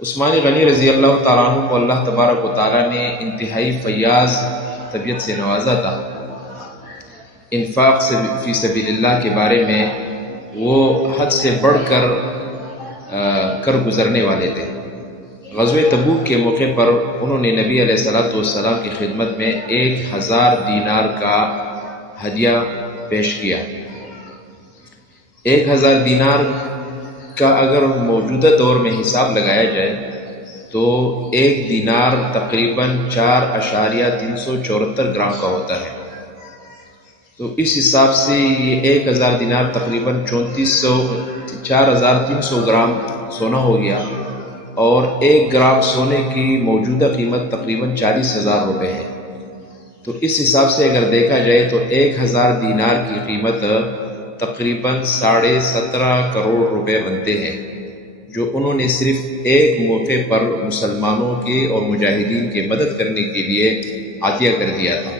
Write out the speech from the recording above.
عثمان غنی رضی اللہ تعالیٰ عنہ کو اللہ تبارک و تعالیٰ نے انتہائی فیاض طبیعت سے نوازا تھا۔ انفاق سے فی سبیل اللہ کے بارے میں وہ حد سے بڑھ کر گزرنے والے تھے۔ غزوہ تبوک کے موقع پر انہوں نے نبی علیہ الصلوۃ والسلام کی خدمت میں 1000 دینار کا ہدیہ پیش کیا۔ 1000 دینار کا اگر موجودہ دور میں حساب لگایا جائے تو ایک دینار تقریباً 4.374 گرام کا ہوتا ہے۔ تو اس حساب سے یہ 1000 دینار تقریباً 4300 گرام سونا ہو گیا، اور 1 گرام سونے کی موجودہ قیمت تقریباً 40,000 روپے ہے۔ تو اس حساب سے اگر دیکھا جائے تو 1000 دینار کی قیمت تقریباً 17.5 کروڑ روپے بنتے ہیں، جو انہوں نے صرف ایک موقع پر مسلمانوں کے اور مجاہدین کی مدد کرنے کے لیے عطیہ کر دیا تھا۔